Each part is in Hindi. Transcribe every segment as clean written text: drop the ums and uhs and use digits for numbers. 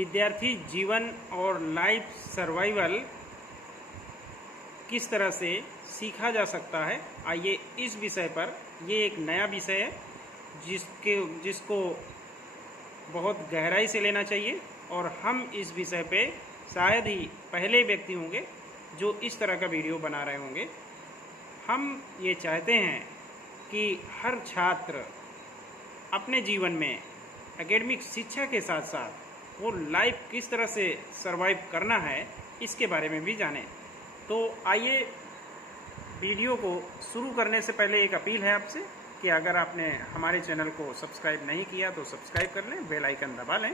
विद्यार्थी जीवन और लाइफ सर्वाइवल किस तरह से सीखा जा सकता है। आइए इस विषय पर, ये एक नया विषय है जिसको बहुत गहराई से लेना चाहिए और हम इस विषय पे शायद ही पहले व्यक्ति होंगे जो इस तरह का वीडियो बना रहे होंगे। हम ये चाहते हैं कि हर छात्र अपने जीवन में एकेडमिक शिक्षा के साथ साथ वो लाइफ किस तरह से सरवाइव करना है इसके बारे में भी जानें। तो आइए वीडियो को शुरू करने से पहले एक अपील है आपसे कि अगर आपने हमारे चैनल को सब्सक्राइब नहीं किया तो सब्सक्राइब कर लें, बेल आइकन दबा लें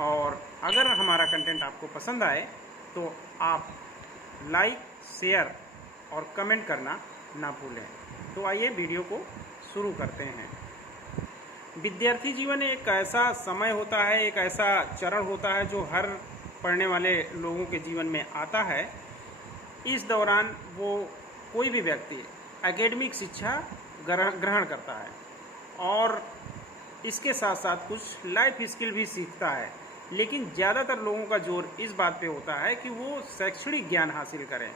और अगर हमारा कंटेंट आपको पसंद आए तो आप लाइक, शेयर और कमेंट करना ना भूलें। तो आइए वीडियो को शुरू करते हैं। विद्यार्थी जीवन एक ऐसा समय होता है, एक ऐसा चरण होता है जो हर पढ़ने वाले लोगों के जीवन में आता है। इस दौरान वो कोई भी व्यक्ति एकेडमिक शिक्षा ग्रहण करता है और इसके साथ साथ कुछ लाइफ स्किल भी सीखता है, लेकिन ज़्यादातर लोगों का जोर इस बात पे होता है कि वो शैक्षणिक ज्ञान हासिल करें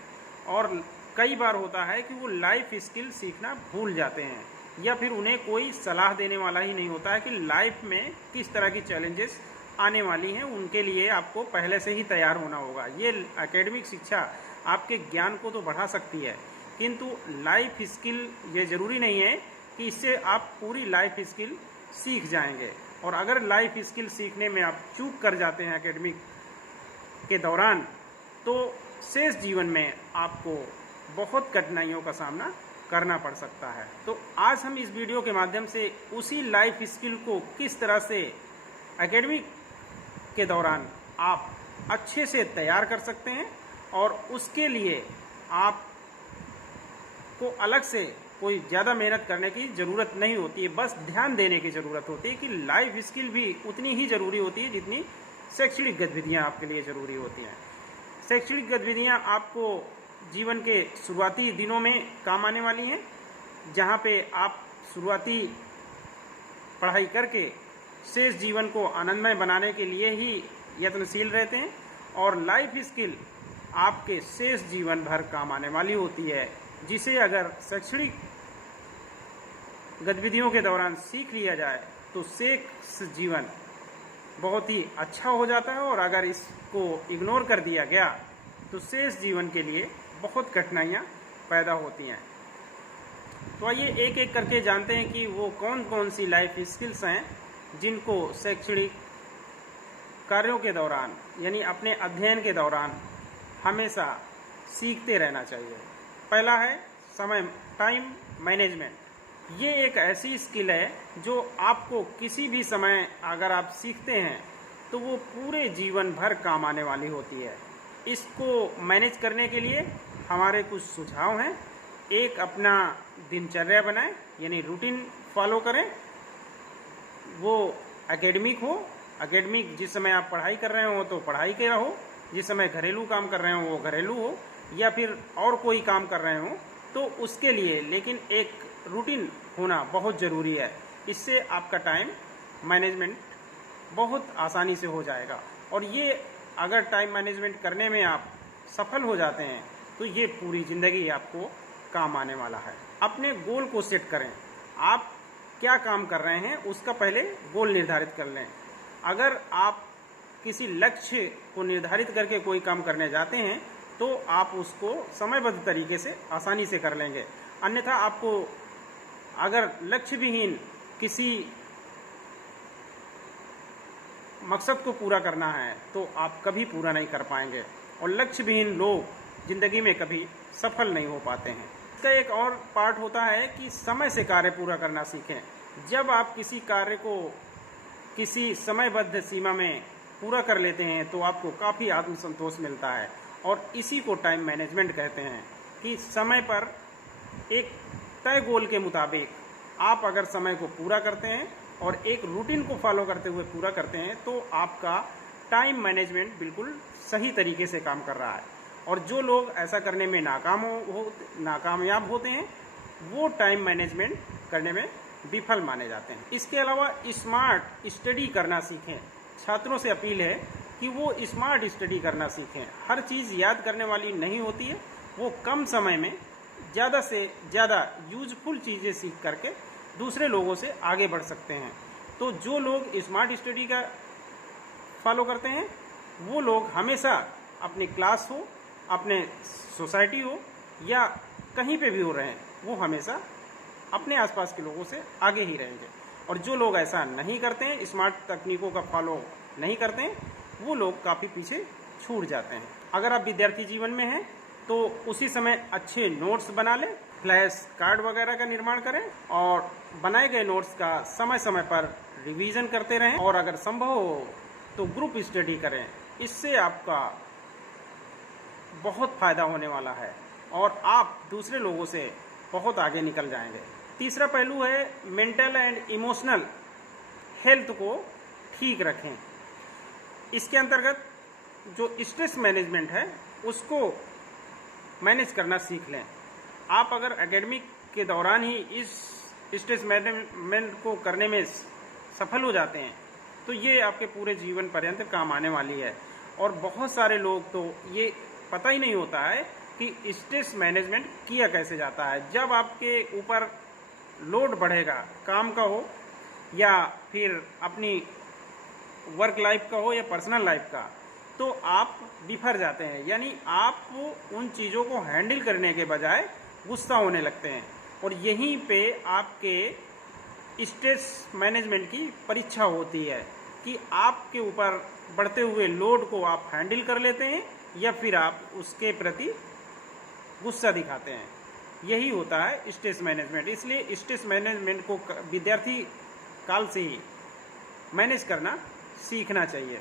और कई बार होता है कि वो लाइफ स्किल सीखना भूल जाते हैं या फिर उन्हें कोई सलाह देने वाला ही नहीं होता है कि लाइफ में किस तरह की चैलेंजेस आने वाली हैं। उनके लिए आपको पहले से ही तैयार होना होगा। ये एकेडमिक शिक्षा आपके ज्ञान को तो बढ़ा सकती है, किंतु लाइफ स्किल ये ज़रूरी नहीं है कि इससे आप पूरी लाइफ स्किल सीख जाएंगे। और अगर लाइफ स्किल सीखने में आप चूक कर जाते हैं एकेडमिक के दौरान तो शेष जीवन में आपको बहुत कठिनाइयों का सामना करना पड़ सकता है। तो आज हम इस वीडियो के माध्यम से उसी लाइफ स्किल को किस तरह से एकेडमिक के दौरान आप अच्छे से तैयार कर सकते हैं और उसके लिए आप को अलग से कोई ज़्यादा मेहनत करने की ज़रूरत नहीं होती है, बस ध्यान देने की ज़रूरत होती है कि लाइफ स्किल भी उतनी ही ज़रूरी होती है जितनी शैक्षणिक गतिविधियाँ आपके लिए ज़रूरी होती हैं। शैक्षणिक गतिविधियाँ आपको जीवन के शुरुआती दिनों में काम आने वाली हैं, जहाँ पे आप शुरुआती पढ़ाई करके शेष जीवन को आनंदमय बनाने के लिए ही यत्नशील रहते हैं और लाइफ स्किल आपके शेष जीवन भर काम आने वाली होती है, जिसे अगर शैक्षणिक गतिविधियों के दौरान सीख लिया जाए तो शेष जीवन बहुत ही अच्छा हो जाता है और अगर इसको इग्नोर कर दिया गया तो शेष जीवन के लिए बहुत कठिनाइयाँ पैदा होती हैं। तो आइए एक एक करके जानते हैं कि वो कौन कौन सी लाइफ स्किल्स हैं जिनको शैक्षणिक कार्यों के दौरान यानी अपने अध्ययन के दौरान हमेशा सीखते रहना चाहिए। पहला है टाइम मैनेजमेंट। ये एक ऐसी स्किल है जो आपको किसी भी समय अगर आप सीखते हैं तो वो पूरे जीवन भर काम आने वाली होती है। इसको मैनेज करने के लिए हमारे कुछ सुझाव हैं। एक, अपना दिनचर्या बनाएं यानी रूटीन फॉलो करें। वो एकेडमिक जिस समय आप पढ़ाई कर रहे हो तो पढ़ाई के रहो, जिस समय घरेलू काम कर रहे हो वो घरेलू हो या फिर और कोई काम कर रहे हो तो उसके लिए, लेकिन एक रूटीन होना बहुत ज़रूरी है। इससे आपका टाइम मैनेजमेंट बहुत आसानी से हो जाएगा और ये अगर टाइम मैनेजमेंट करने में आप सफल हो जाते हैं तो ये पूरी ज़िंदगी आपको काम आने वाला है। अपने गोल को सेट करें। आप क्या काम कर रहे हैं उसका पहले गोल निर्धारित कर लें। अगर आप किसी लक्ष्य को निर्धारित करके कोई काम करने जाते हैं तो आप उसको समयबद्ध तरीके से आसानी से कर लेंगे। अन्यथा आपको अगर लक्ष्य विहीन किसी मकसद को पूरा करना है तो आप कभी पूरा नहीं कर पाएंगे और लक्ष्य विहीन लोग ज़िंदगी में कभी सफल नहीं हो पाते हैं। इसका एक और पार्ट होता है कि समय से कार्य पूरा करना सीखें। जब आप किसी कार्य को किसी समयबद्ध सीमा में पूरा कर लेते हैं तो आपको काफ़ी आत्मसंतोष मिलता है और इसी को टाइम मैनेजमेंट कहते हैं कि समय पर एक तय गोल के मुताबिक आप अगर समय को पूरा करते हैं और एक रूटीन को फॉलो करते हुए पूरा करते हैं तो आपका टाइम मैनेजमेंट बिल्कुल सही तरीके से काम कर रहा है। और जो लोग ऐसा करने में नाकामयाब होते हैं वो टाइम मैनेजमेंट करने में विफल माने जाते हैं। इसके अलावा स्मार्ट स्टडी करना सीखें। छात्रों से अपील है कि वो स्मार्ट स्टडी करना सीखें। हर चीज़ याद करने वाली नहीं होती है, वो कम समय में ज़्यादा से ज़्यादा यूजफुल चीज़ें सीख करके दूसरे लोगों से आगे बढ़ सकते हैं। तो जो लोग स्मार्ट स्टडी का फॉलो करते हैं वो लोग हमेशा अपनी क्लास हो, अपने सोसाइटी हो या कहीं पे भी हो रहे हैं, वो हमेशा अपने आसपास के लोगों से आगे ही रहेंगे। और जो लोग ऐसा नहीं करते हैं, स्मार्ट तकनीकों का फॉलो नहीं करते हैं, वो लोग काफ़ी पीछे छूट जाते हैं। अगर आप विद्यार्थी जीवन में हैं तो उसी समय अच्छे नोट्स बना लें, फ्लैश कार्ड वगैरह का निर्माण करें और बनाए गए नोट्स का समय समय पर रिवीजन करते रहें और अगर संभव हो तो ग्रुप स्टडी करें। इससे आपका बहुत फ़ायदा होने वाला है और आप दूसरे लोगों से बहुत आगे निकल जाएंगे। तीसरा पहलू है मेंटल एंड इमोशनल हेल्थ को ठीक रखें। इसके अंतर्गत जो स्ट्रेस मैनेजमेंट है उसको मैनेज करना सीख लें। आप अगर एकेडमिक के दौरान ही इस स्ट्रेस मैनेजमेंट को करने में सफल हो जाते हैं तो ये आपके पूरे जीवन पर्यंत काम आने वाली है। और बहुत सारे लोग तो ये पता ही नहीं होता है कि स्ट्रेस मैनेजमेंट किया कैसे जाता है। जब आपके ऊपर लोड बढ़ेगा, काम का हो या फिर अपनी वर्क लाइफ का हो या पर्सनल लाइफ का, तो आप बिफर जाते हैं, यानी आप उन चीज़ों को हैंडल करने के बजाय गुस्सा होने लगते हैं और यहीं पे आपके स्ट्रेस मैनेजमेंट की परीक्षा होती है कि आपके ऊपर बढ़ते हुए लोड को आप हैंडल कर लेते हैं या फिर आप उसके प्रति गुस्सा दिखाते हैं। यही होता है स्ट्रेस मैनेजमेंट। इसलिए स्ट्रेस मैनेजमेंट को विद्यार्थी काल से ही मैनेज करना सीखना चाहिए।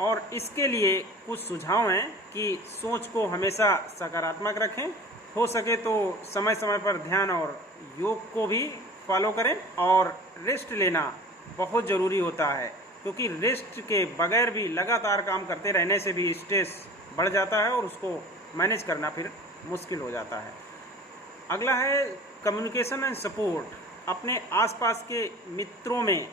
और इसके लिए कुछ सुझाव हैं कि सोच को हमेशा सकारात्मक रखें, हो सके तो समय समय पर ध्यान और योग को भी फॉलो करें और रेस्ट लेना बहुत ज़रूरी होता है, क्योंकि रेस्ट के बगैर भी लगातार काम करते रहने से भी स्ट्रेस बढ़ जाता है और उसको मैनेज करना फिर मुश्किल हो जाता है। अगला है कम्युनिकेशन एंड सपोर्ट। अपने आसपास के मित्रों में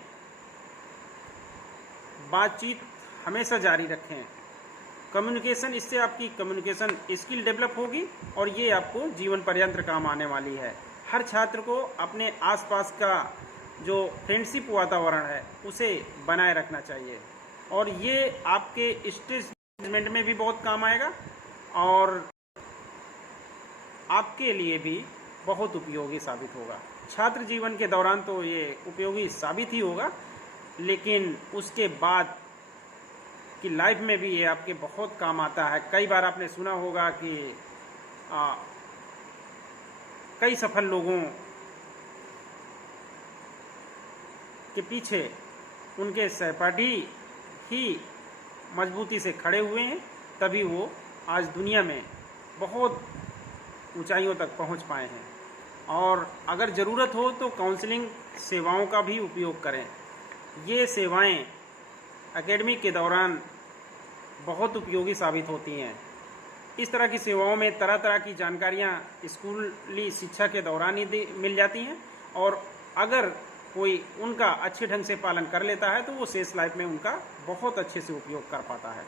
बातचीत हमेशा जारी रखें। कम्युनिकेशन, इससे आपकी कम्युनिकेशन स्किल डेवलप होगी और ये आपको जीवन पर्यंत काम आने वाली है। हर छात्र को अपने आसपास का जो फ्रेंडशिप वातावरण है उसे बनाए रखना चाहिए और ये आपके स्ट्रेस मैनेजमेंट में भी बहुत काम आएगा और आपके लिए भी बहुत उपयोगी साबित होगा। छात्र जीवन के दौरान तो ये उपयोगी साबित ही होगा, लेकिन उसके बाद की लाइफ में भी ये आपके बहुत काम आता है। कई बार आपने सुना होगा कि कई सफल लोगों के पीछे उनके सहपाठी ही मजबूती से खड़े हुए हैं, तभी वो आज दुनिया में बहुत ऊंचाइयों तक पहुंच पाए हैं। और अगर ज़रूरत हो तो काउंसलिंग सेवाओं का भी उपयोग करें। ये सेवाएं एकेडमिक के दौरान बहुत उपयोगी साबित होती हैं। इस तरह की सेवाओं में तरह तरह की जानकारियां स्कूली शिक्षा के दौरान ही मिल जाती हैं और अगर कोई उनका अच्छे ढंग से पालन कर लेता है तो वो शेष लाइफ में उनका बहुत अच्छे से उपयोग कर पाता है।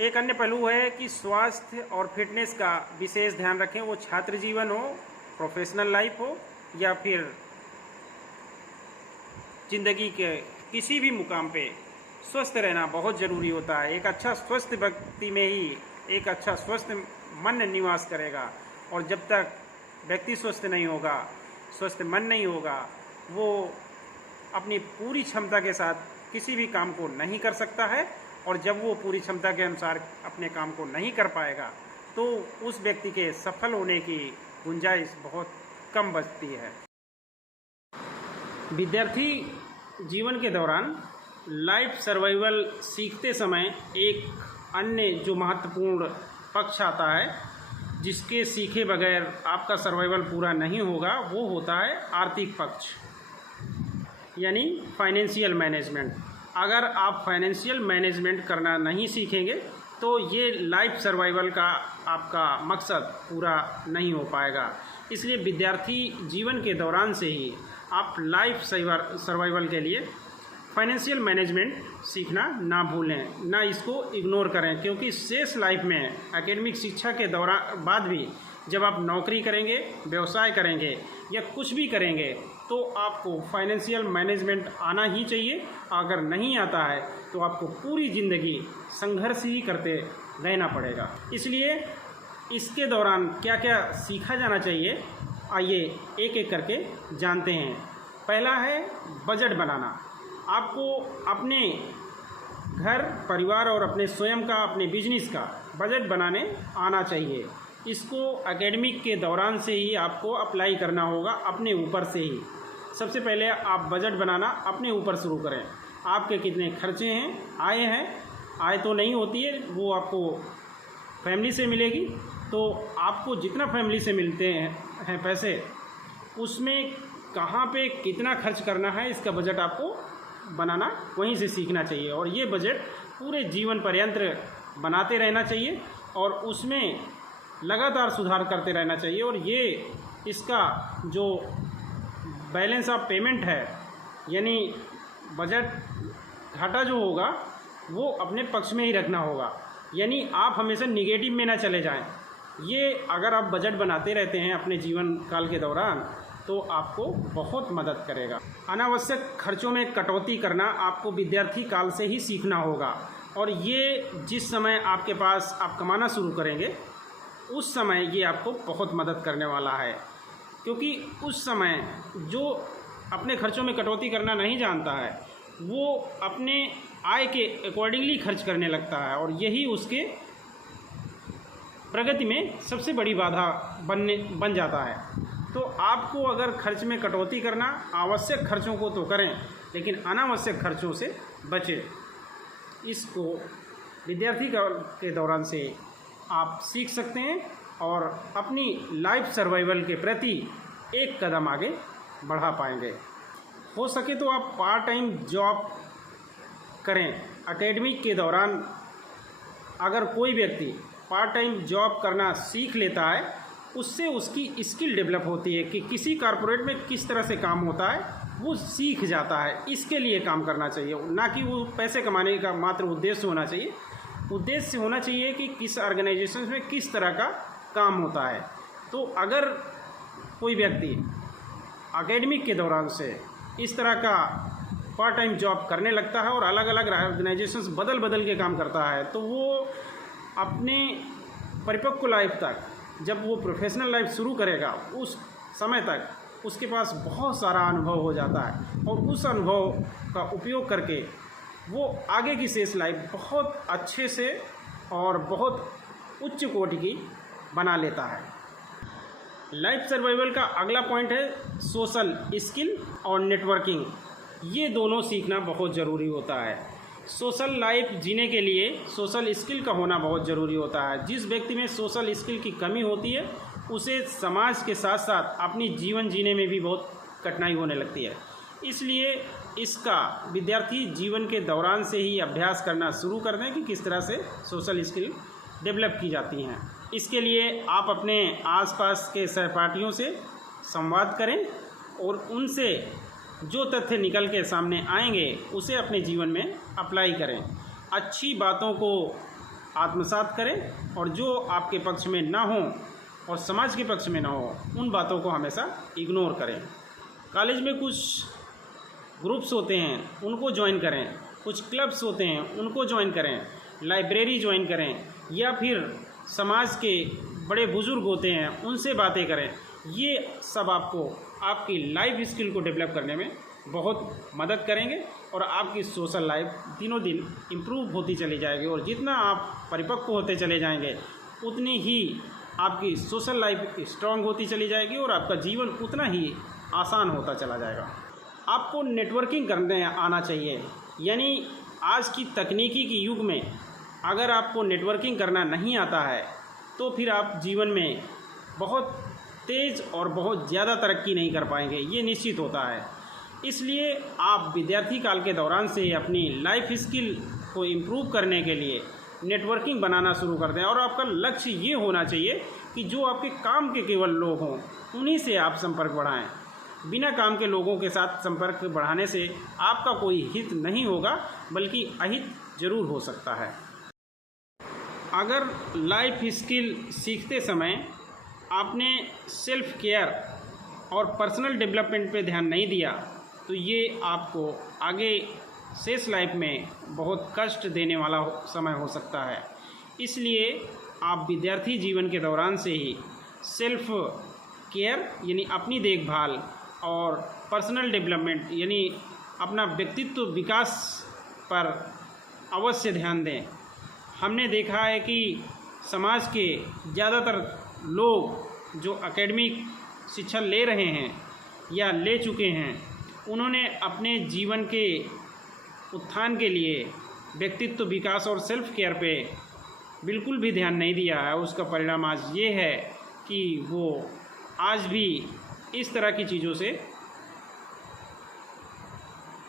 एक अन्य पहलू है कि स्वास्थ्य और फिटनेस का विशेष ध्यान रखें। वो छात्र जीवन हो, प्रोफेशनल लाइफ हो या फिर जिंदगी के किसी भी मुकाम पे स्वस्थ रहना बहुत ज़रूरी होता है। एक अच्छा स्वस्थ व्यक्ति में ही एक अच्छा स्वस्थ मन निवास करेगा और जब तक व्यक्ति स्वस्थ नहीं होगा, स्वस्थ मन नहीं होगा, वो अपनी पूरी क्षमता के साथ किसी भी काम को नहीं कर सकता है और जब वो पूरी क्षमता के अनुसार अपने काम को नहीं कर पाएगा तो उस व्यक्ति के सफल होने की गुंजाइश बहुत कम बचती है। विद्यार्थी जीवन के दौरान लाइफ सर्वाइवल सीखते समय एक अन्य जो महत्वपूर्ण पक्ष आता है जिसके सीखे बगैर आपका सर्वाइवल पूरा नहीं होगा, वो होता है आर्थिक पक्ष, यानी फाइनेंशियल मैनेजमेंट। अगर आप फाइनेंशियल मैनेजमेंट करना नहीं सीखेंगे तो ये लाइफ सर्वाइवल का आपका मकसद पूरा नहीं हो पाएगा। इसलिए विद्यार्थी जीवन के दौरान से ही आप लाइफ सर्वाइवल के लिए फाइनेंशियल मैनेजमेंट सीखना ना भूलें, ना इसको इग्नोर करें, क्योंकि शेष लाइफ में एकेडमिक शिक्षा के दौरान बाद भी जब आप नौकरी करेंगे, व्यवसाय करेंगे या कुछ भी करेंगे तो आपको फाइनेंशियल मैनेजमेंट आना ही चाहिए। अगर नहीं आता है तो आपको पूरी ज़िंदगी संघर्ष ही करते रहना पड़ेगा। इसलिए इसके दौरान क्या क्या सीखा जाना चाहिए, आइए एक एक करके जानते हैं। पहला है बजट बनाना। आपको अपने घर परिवार और अपने स्वयं का, अपने बिजनेस का बजट बनाने आना चाहिए। इसको एकेडमिक के दौरान से ही आपको अप्लाई करना होगा, अपने ऊपर से ही। सबसे पहले आप बजट बनाना अपने ऊपर शुरू करें। आपके कितने खर्चे हैं, आय तो नहीं होती है, वो आपको फैमिली से मिलेगी। तो आपको जितना फैमिली से मिलते हैं पैसे, उसमें कहाँ पे कितना खर्च करना है, इसका बजट आपको बनाना वहीं से सीखना चाहिए। और ये बजट पूरे जीवन पर्यंत बनाते रहना चाहिए और उसमें लगातार सुधार करते रहना चाहिए। और ये इसका जो बैलेंस ऑफ पेमेंट है, यानी बजट घाटा जो होगा वो अपने पक्ष में ही रखना होगा, यानी आप हमेशा निगेटिव में ना चले जाएं। ये अगर आप बजट बनाते रहते हैं अपने जीवन काल के दौरान तो आपको बहुत मदद करेगा। अनावश्यक खर्चों में कटौती करना आपको विद्यार्थी काल से ही सीखना होगा। और ये जिस समय आपके पास आप कमाना शुरू करेंगे उस समय ये आपको बहुत मदद करने वाला है, क्योंकि उस समय जो अपने खर्चों में कटौती करना नहीं जानता है वो अपने आय के अकॉर्डिंगली खर्च करने लगता है और यही उसके प्रगति में सबसे बड़ी बाधा बन जाता है। तो आपको अगर खर्च में कटौती करना, आवश्यक खर्चों को तो करें लेकिन अनावश्यक खर्चों से बचें। इसको विद्यार्थी के दौरान से आप सीख सकते हैं और अपनी लाइफ सर्वाइवल के प्रति एक कदम आगे बढ़ा पाएंगे। हो सके तो आप पार्ट टाइम जॉब करें। एकेडमिक के दौरान अगर कोई व्यक्ति पार्ट टाइम जॉब करना सीख लेता है, उससे उसकी स्किल डेवलप होती है कि किसी कॉर्पोरेट में किस तरह से काम होता है, वो सीख जाता है। इसके लिए काम करना चाहिए, ना कि वो पैसे कमाने का मात्र उद्देश्य होना चाहिए। उद्देश्य होना चाहिए कि किस ऑर्गेनाइजेशन में किस तरह का काम होता है। तो अगर कोई व्यक्ति एकेडमिक के दौरान से इस तरह का पार्ट टाइम जॉब करने लगता है और अलग अलग ऑर्गेनाइजेशंस बदल के काम करता है, तो वो अपने परिपक्व लाइफ तक, जब वो प्रोफेशनल लाइफ शुरू करेगा, उस समय तक उसके पास बहुत सारा अनुभव हो जाता है और उस अनुभव का उपयोग करके वो आगे की शेष लाइफ बहुत अच्छे से और बहुत उच्च कोटि की बना लेता है। लाइफ सर्वाइवल का अगला पॉइंट है सोशल स्किल और नेटवर्किंग। ये दोनों सीखना बहुत ज़रूरी होता है। सोशल लाइफ जीने के लिए सोशल स्किल का होना बहुत ज़रूरी होता है। जिस व्यक्ति में सोशल स्किल की कमी होती है उसे समाज के साथ साथ अपनी जीवन जीने में भी बहुत कठिनाई होने लगती है। इसलिए इसका विद्यार्थी जीवन के दौरान से ही अभ्यास करना शुरू कर दें कि किस तरह से सोशल स्किल डेवलप की जाती हैं। इसके लिए आप अपने आसपास के सहपाठियों से संवाद करें और उनसे जो तथ्य निकल के सामने आएंगे उसे अपने जीवन में अप्लाई करें। अच्छी बातों को आत्मसात करें और जो आपके पक्ष में ना हो और समाज के पक्ष में ना हो उन बातों को हमेशा इग्नोर करें। कॉलेज में कुछ ग्रुप्स होते हैं उनको ज्वाइन करें, कुछ क्लब्स होते हैं उनको ज्वाइन करें, लाइब्रेरी ज्वाइन करें या फिर समाज के बड़े बुज़ुर्ग होते हैं उनसे बातें करें। ये सब आपको आपकी लाइफ स्किल को डेवलप करने में बहुत मदद करेंगे और आपकी सोशल लाइफ दिनों दिन इम्प्रूव होती चली जाएगी। और जितना आप परिपक्व होते चले जाएंगे उतनी ही आपकी सोशल लाइफ स्ट्रांग होती चली जाएगी और आपका जीवन उतना ही आसान होता चला जाएगा। आपको नेटवर्किंग करने आना चाहिए, यानी आज की तकनीकी के युग में अगर आपको नेटवर्किंग करना नहीं आता है तो फिर आप जीवन में बहुत तेज़ और बहुत ज़्यादा तरक्की नहीं कर पाएंगे, ये निश्चित होता है। इसलिए आप विद्यार्थी काल के दौरान से अपनी लाइफ स्किल को इम्प्रूव करने के लिए नेटवर्किंग बनाना शुरू कर दें और आपका लक्ष्य ये होना चाहिए कि जो आपके काम के केवल लोग हों उन्हीं से आप संपर्क बढ़ाएं। बिना काम के लोगों के साथ संपर्क बढ़ाने से आपका कोई हित नहीं होगा, बल्कि अहित जरूर हो सकता है। अगर लाइफ स्किल सीखते समय आपने सेल्फ केयर और पर्सनल डेवलपमेंट पे ध्यान नहीं दिया तो ये आपको आगे शेष लाइफ में बहुत कष्ट देने वाला समय हो सकता है। इसलिए आप विद्यार्थी जीवन के दौरान से ही सेल्फ केयर यानी अपनी देखभाल और पर्सनल डेवलपमेंट यानी अपना व्यक्तित्व विकास पर अवश्य ध्यान दें। हमने देखा है कि समाज के ज़्यादातर लोग जो एकेडमिक शिक्षा ले रहे हैं या ले चुके हैं, उन्होंने अपने जीवन के उत्थान के लिए व्यक्तित्व विकास और सेल्फ केयर पे बिल्कुल भी ध्यान नहीं दिया है। उसका परिणाम आज ये है कि वो आज भी इस तरह की चीज़ों से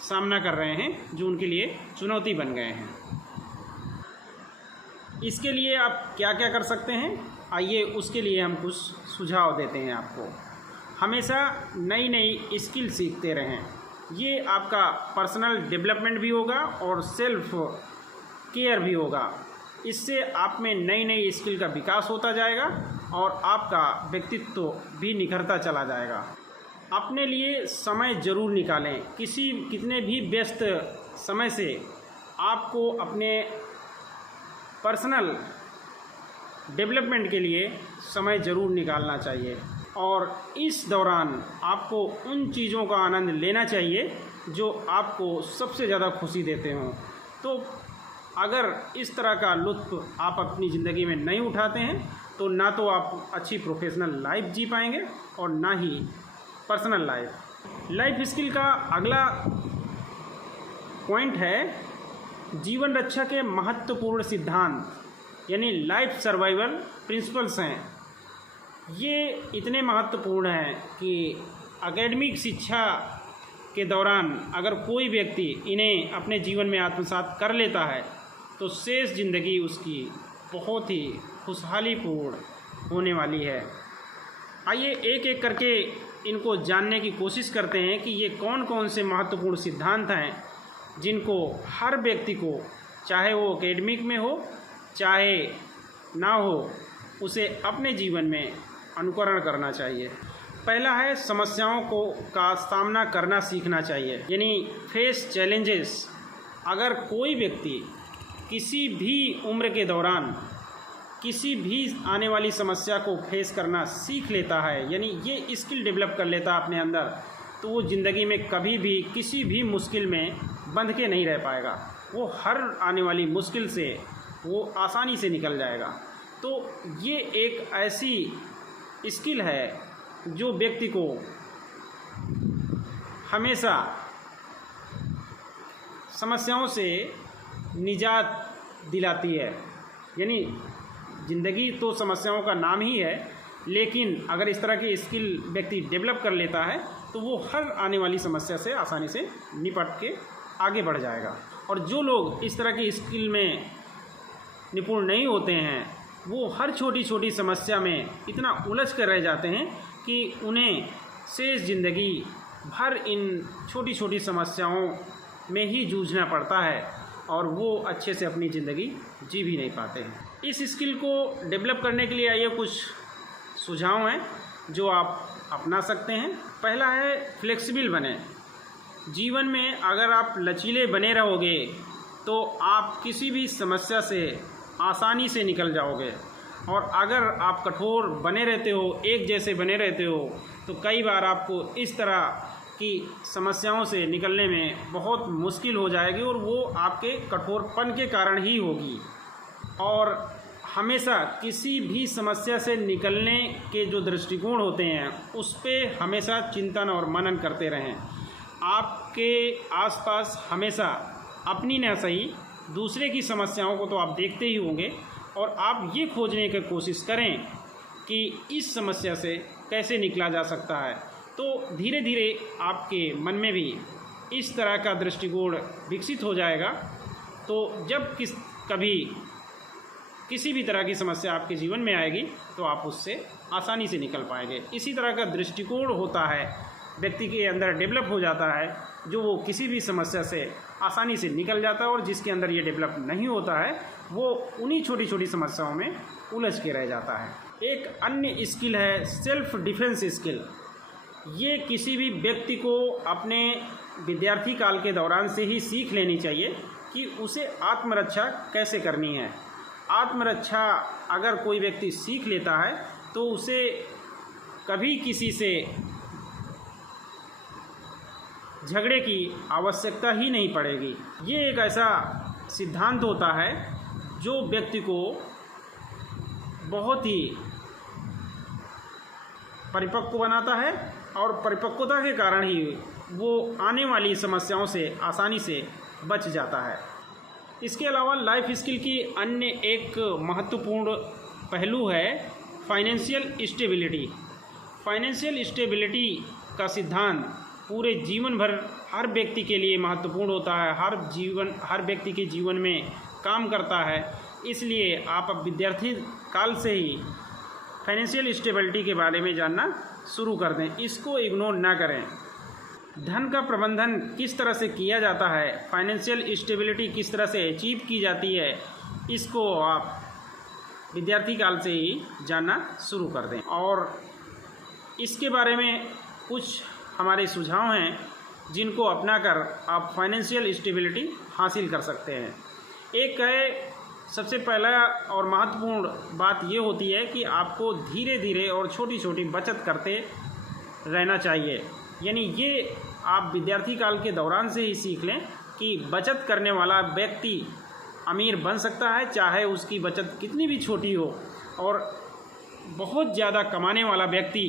सामना कर रहे हैं जो उनके लिए चुनौती बन गए हैं। इसके लिए आप क्या क्या कर सकते हैं, आइए उसके लिए हम कुछ सुझाव देते हैं आपको। हमेशा नई नई स्किल सीखते रहें, ये आपका पर्सनल डेवलपमेंट भी होगा और सेल्फ केयर भी होगा। इससे आप में नई नई स्किल का विकास होता जाएगा और आपका व्यक्तित्व भी निखरता चला जाएगा। अपने लिए समय ज़रूर निकालें। कितने भी व्यस्त समय से आपको अपने पर्सनल डेवलपमेंट के लिए समय ज़रूर निकालना चाहिए और इस दौरान आपको उन चीज़ों का आनंद लेना चाहिए जो आपको सबसे ज़्यादा खुशी देते हों। तो अगर इस तरह का लुत्फ़ आप अपनी ज़िंदगी में नहीं उठाते हैं तो ना तो आप अच्छी प्रोफेशनल लाइफ जी पाएंगे और ना ही पर्सनल लाइफ स्किल का अगला पॉइंट है जीवन रक्षा के महत्वपूर्ण सिद्धांत, यानी लाइफ सर्वाइवल प्रिंसिपल्स हैं। ये इतने महत्वपूर्ण हैं कि एकेडमिक शिक्षा के दौरान अगर कोई व्यक्ति इन्हें अपने जीवन में आत्मसात कर लेता है तो शेष ज़िंदगी उसकी बहुत ही खुशहालीपूर्ण होने वाली है। आइए एक एक करके इनको जानने की कोशिश करते हैं कि ये कौन कौन से महत्वपूर्ण सिद्धांत हैं जिनको हर व्यक्ति को, चाहे वो एकेडमिक में हो चाहे ना हो, उसे अपने जीवन में अनुकरण करना चाहिए। पहला है समस्याओं का सामना करना सीखना चाहिए, यानी फेस चैलेंजेस। अगर कोई व्यक्ति किसी भी उम्र के दौरान किसी भी आने वाली समस्या को फेस करना सीख लेता है, यानी ये स्किल डेवलप कर लेता है अपने अंदर, तो वो ज़िंदगी में कभी भी किसी भी मुश्किल में बंध के नहीं रह पाएगा। वो हर आने वाली मुश्किल से वो आसानी से निकल जाएगा। तो ये एक ऐसी स्किल है जो व्यक्ति को हमेशा समस्याओं से निजात दिलाती है। यानी ज़िंदगी तो समस्याओं का नाम ही है, लेकिन अगर इस तरह की स्किल व्यक्ति डेवलप कर लेता है तो वो हर आने वाली समस्या से आसानी से निपट के आगे बढ़ जाएगा। और जो लोग इस तरह की स्किल में निपुण नहीं होते हैं, वो हर छोटी छोटी समस्या में इतना उलझ कर रह जाते हैं कि उन्हें शेष ज़िंदगी भर इन छोटी छोटी समस्याओं में ही जूझना पड़ता है और वो अच्छे से अपनी ज़िंदगी जी भी नहीं पाते हैं। इस स्किल को डेवलप करने के लिए आइए कुछ सुझाव हैं जो आप अपना सकते हैं। पहला है फ्लेक्सिबल बने। जीवन में अगर आप लचीले बने रहोगे तो आप किसी भी समस्या से आसानी से निकल जाओगे, और अगर आप कठोर बने रहते हो, एक जैसे बने रहते हो, तो कई बार आपको इस तरह की समस्याओं से निकलने में बहुत मुश्किल हो जाएगी और वो आपके कठोरपन के कारण ही होगी। और हमेशा किसी भी समस्या से निकलने के जो दृष्टिकोण होते हैं उस पर हमेशा चिंतन और मनन करते रहें। आपके आसपास हमेशा अपनी न सही दूसरे की समस्याओं को तो आप देखते ही होंगे, और आप ये खोजने की कोशिश करें कि इस समस्या से कैसे निकला जा सकता है। तो धीरे धीरे आपके मन में भी इस तरह का दृष्टिकोण विकसित हो जाएगा। तो जब कभी किसी भी तरह की समस्या आपके जीवन में आएगी तो आप उससे आसानी से निकल पाएंगे। इसी तरह का दृष्टिकोण होता है व्यक्ति के अंदर डेवलप हो जाता है, जो वो किसी भी समस्या से आसानी से निकल जाता है, और जिसके अंदर ये डेवलप नहीं होता है वो उन्हीं छोटी छोटी समस्याओं में उलझ के रह जाता है। एक अन्य स्किल है सेल्फ डिफेंस स्किल। ये किसी भी व्यक्ति को अपने विद्यार्थी काल के दौरान से ही सीख लेनी चाहिए कि उसे आत्मरक्षा कैसे करनी है। आत्मरक्षा अगर कोई व्यक्ति सीख लेता है तो उसे कभी किसी से झगड़े की आवश्यकता ही नहीं पड़ेगी। ये एक ऐसा सिद्धांत होता है जो व्यक्ति को बहुत ही परिपक्व बनाता है, और परिपक्वता के कारण ही वो आने वाली समस्याओं से आसानी से बच जाता है। इसके अलावा लाइफ स्किल की अन्य एक महत्वपूर्ण पहलू है फाइनेंशियल स्टेबिलिटी। फाइनेंशियल स्टेबिलिटी का सिद्धांत पूरे जीवन भर हर व्यक्ति के लिए महत्वपूर्ण होता है, हर व्यक्ति के जीवन में काम करता है। इसलिए आप अब विद्यार्थी काल से ही फाइनेंशियल स्टेबिलिटी के बारे में जानना शुरू कर दें, इसको इग्नोर ना करें। धन का प्रबंधन किस तरह से किया जाता है, फाइनेंशियल स्टेबिलिटी किस तरह से अचीव की जाती है, इसको आप विद्यार्थी काल से ही जानना शुरू कर दें। और इसके बारे में कुछ हमारे सुझाव हैं जिनको अपनाकर आप फाइनेंशियल स्टेबिलिटी हासिल कर सकते हैं। एक है, सबसे पहला और महत्वपूर्ण बात ये होती है कि आपको धीरे धीरे और छोटी छोटी बचत करते रहना चाहिए। यानी ये आप विद्यार्थी काल के दौरान से ही सीख लें कि बचत करने वाला व्यक्ति अमीर बन सकता है, चाहे उसकी बचत कितनी भी छोटी हो, और बहुत ज़्यादा कमाने वाला व्यक्ति